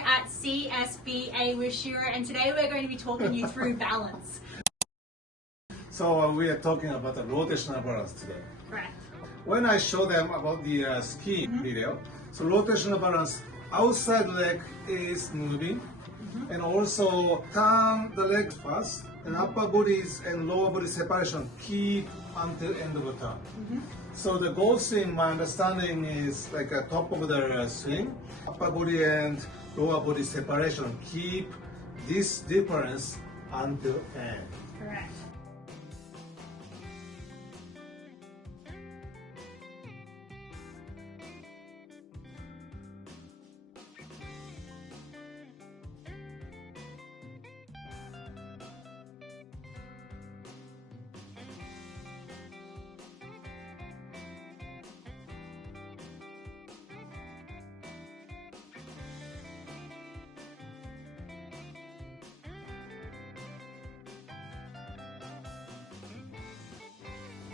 here at CSBA with Shira, and today we're going to be talking you through balance. So we are talking about the rotational balance today. Correct. When I show them about the ski video, so rotational balance, outside leg is moving, and also turn the leg fast, and upper bodies and lower body separation keep until end of the turn. So the goal swing, my understanding is like a top of the swing, upper body and lower body separation keep this difference until end. Correct.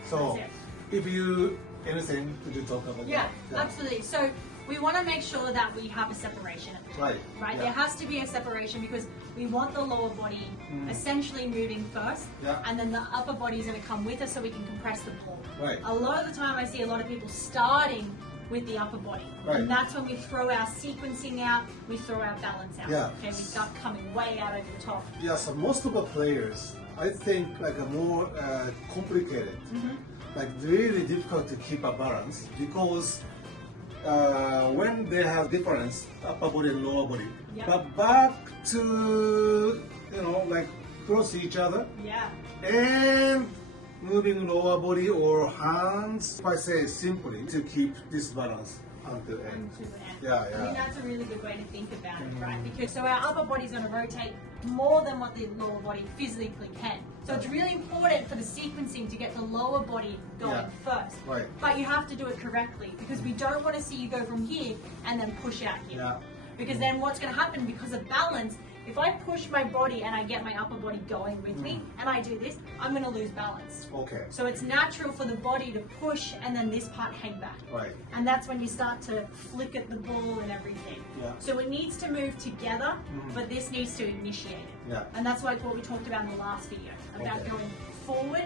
So, if you anything, could you talk about Yeah, that? absolutely. So we want to make sure that we have a separation at the top. Right. Right? Yeah. There has to be a separation because we want the lower body essentially moving first, Yeah. and then the upper body is going to come with us so we can compress the ball. Right. A lot of the time I see a lot of people starting with the upper body. Right. And that's when we throw our sequencing out, we throw our balance out. Yeah. Okay, we start coming way out over the top. Yeah, so most of the players, I think, like a more complicated, like really difficult to keep a balance because when they have difference, upper body and lower body, Yeah. but back to like cross each other Yeah. and moving lower body or hands. If I say simply to keep this balance until end. To the end. Yeah, I yeah. mean, that's a really good way to think about it, right? Because so our upper body's going to rotate more than what the lower body physically can. So it's really important for the sequencing to get the lower body going first. Right. But you have to do it correctly because we don't want to see you go from here and then push out here. Yeah. Because then what's going to happen because of balance, if I push my body and I get my upper body going with me and I do this, I'm going to lose balance. Okay. So it's natural for the body to push and then this part hang back. Right. And that's when you start to flick at the ball and everything. Yeah. So it needs to move together, but this needs to initiate it. Yeah. And that's like what we talked about in the last video, about Okay. going forward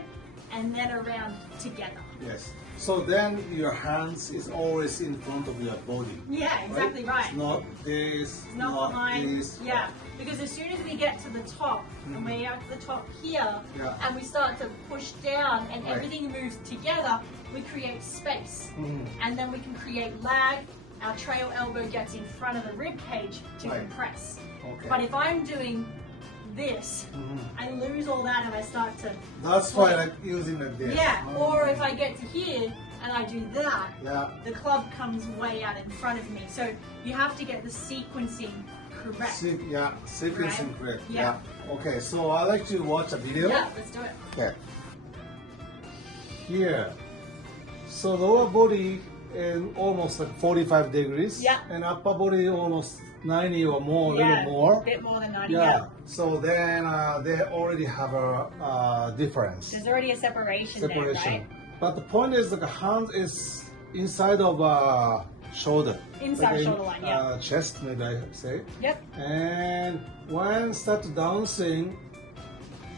and then around together. Yes. So then your hands is always in front of your body. Yeah, exactly right. It's not this, Not behind. this. Yeah. Because as soon as we get to the top, and we're at the top here, Yeah. and we start to push down and Right. everything moves together, we create space. And then we can create lag. Our trail elbow gets in front of the rib cage to Right. compress. Okay. But if I'm doing this, I lose all that and I start to That's why like using like this. yeah. Or if I get to here and I do that, Yeah. the club comes way out in front of me. So you have to get the sequencing correct. Sequencing Right? correct. Yeah. Okay, so I like to watch a video. Yeah, let's do it. Okay. Here. So lower body in almost like 45 degrees. Yeah. And upper body almost 90 or more, a Yeah, little more. a bit more than 90. Yeah. So then they already have a difference. There's already a separation there, right? But the point is that the hand is inside of shoulder. Inside Like shoulder line, yeah. Chest, maybe I say. Yep. And when start bouncing,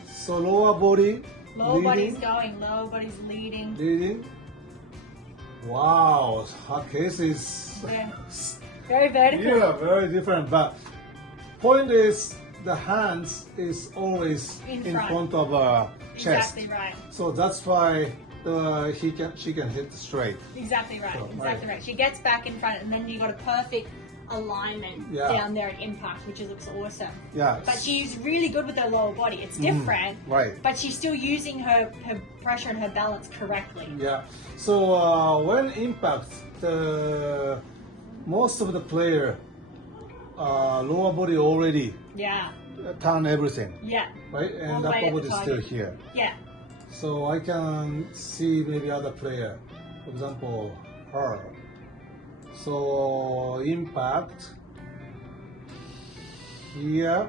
so lower body Lower body's leading, going, lower body's leading. leading. Wow, her case is Yeah. Very vertical. yeah, very different. But point is the hands is always In in front. front of chest. Exactly right. So that's why she can hit straight. Exactly right. So, Exactly right. right. She gets back in front, and then you got a perfect alignment Yeah. down there at impact, which looks awesome. Yeah. But she's really good with her lower body. It's different, right. but she's still using her pressure and her balance correctly. Yeah. So when impact, most of the player lower body already Yeah. turn everything, Yeah. right? All And the way upper at the body is still target. here. Yeah. So I can see maybe other player, for example, her. So impact here,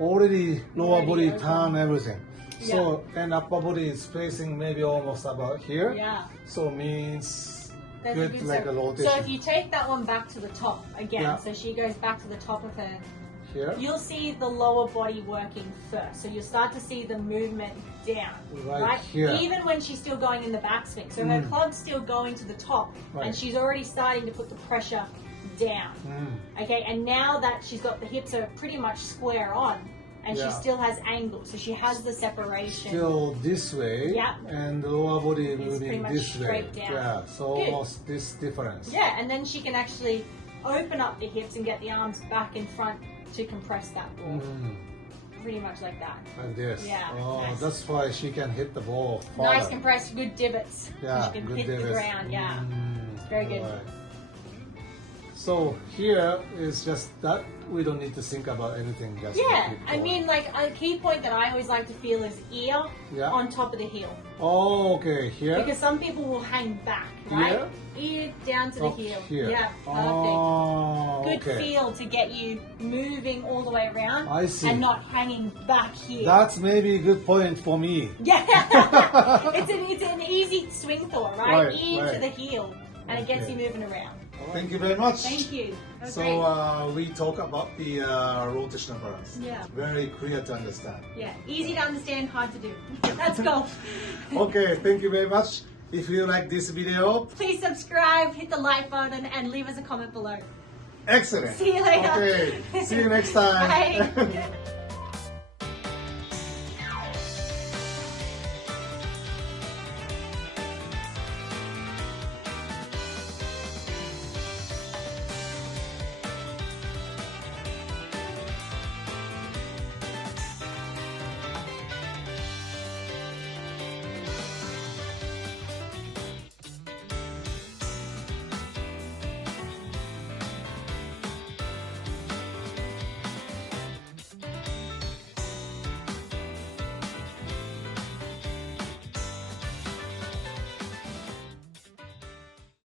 already lower Already body open. turn everything. So and upper body is facing maybe almost about here. Yeah. So means That's good, a good like a start. rotation. So if you take that one back to the top again, Yeah. so she goes back to the top of her, Here, you'll see the lower body working first. So you'll start to see the movement down, Right here. Even when she's still going in the backswing. So her club's still going to the top, Right. and she's already starting to put the pressure down. Okay, and now that she's got the hips are pretty much square on, and she Yeah. still has angle, so she has the separation. still this way, Yeah. and the lower body It's pretty moving much this way. straight down. Yeah, so Good. almost this difference. Yeah, and then she can actually open up the hips and get the arms back in front to compress that ball. Pretty much like that. Like this. Yeah, Oh, nice. that's why she can hit the ball farther. Nice compressed, good divots. Yeah, She can good hit the divots. ground, yeah. Very good. Right. So here is just that we don't need to think about anything. Just Yeah, keep I going. mean, like a key point that I always like to feel is ear Yeah. on top of the heel. Oh, okay. Here. Because some people will hang back, right? Ear? Ear down to the Up heel. here. Yeah, perfect. Oh, Good okay. feel to get you moving all the way around I see. and not hanging back here. That's maybe a good point for me. Yeah, it's an easy swing thought, right? Right, Ear to right. the heel, and it gets Okay. you moving around. Thank you very much. Thank you. That was So great. we talk about the rotational balance. Yeah. Very clear to understand. Yeah, easy to understand, hard to do. That's golf. Okay, thank you very much. If you like this video, Please subscribe, hit the like button, and leave us a comment below. excellent. See you later. Okay, see you next time. Bye.